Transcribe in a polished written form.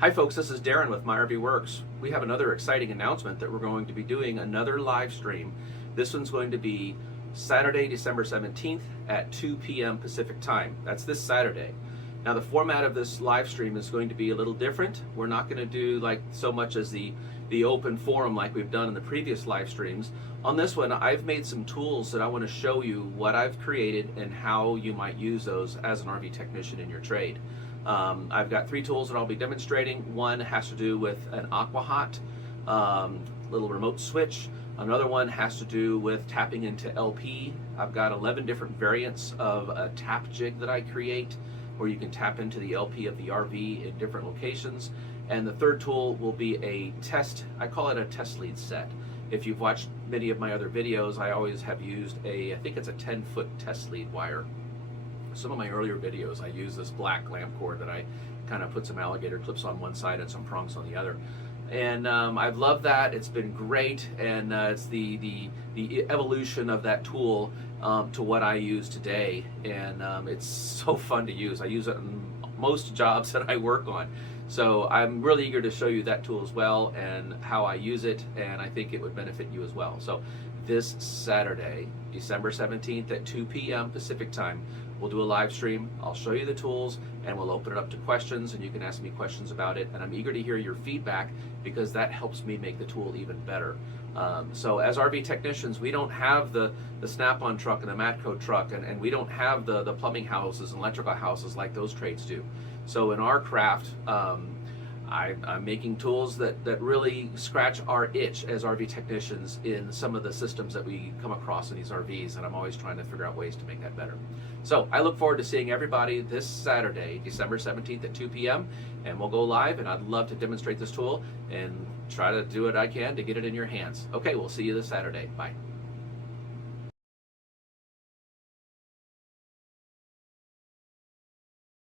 Hi folks, this is Darren with My RV Works. We have another exciting announcement that we're going to be doing another live stream. This one's going to be Saturday, December 17th at 2 p.m. Pacific time. That's this Saturday. Now the format of this live stream is going to be a little different. We're not going to do like so much as the open forum like we've done in the previous live streams. On this one, I've made some tools that I want to show you what I've created and how you might use those as an RV technician in your trade. I've got 3 tools that I'll be demonstrating. One has to do with an AquaHot little remote switch. Another one has to do with tapping into LP. I've got 11 different variants of a Tap Jig that I create where you can tap into the LP of the RV in different locations. And the third tool will be a test, I call it a test lead set. If you've watched many of my other videos, I always have used I think it's a 10-foot test lead wire. Some of my earlier videos, I use this black lamp cord that I kind of put some alligator clips on one side and some prongs on the other. And I've loved that. It's been great, and it's the evolution of that tool to what I use today, and it's so fun to use. I use it in most jobs that I work on. So I'm really eager to show you that tool as well and how I use it, and I think it would benefit you as well. So this Saturday, December 17th at 2 p.m. Pacific time, we'll do a live stream. I'll show you the tools and we'll open it up to questions, and you can ask me questions about it. And I'm eager to hear your feedback because that helps me make the tool even better. So as RV technicians, we don't have the Snap-on truck and the Matco truck, and we don't have the plumbing houses and electrical houses like those trades do. So in our craft, I'm making tools that really scratch our itch as RV technicians in some of the systems that we come across in these RVs, and I'm always trying to figure out ways to make that better. So I look forward to seeing everybody this Saturday, December 17th at 2 p.m. and we'll go live, and I'd love to demonstrate this tool and try to do what I can to get it in your hands. Okay, we'll see you this Saturday. Bye.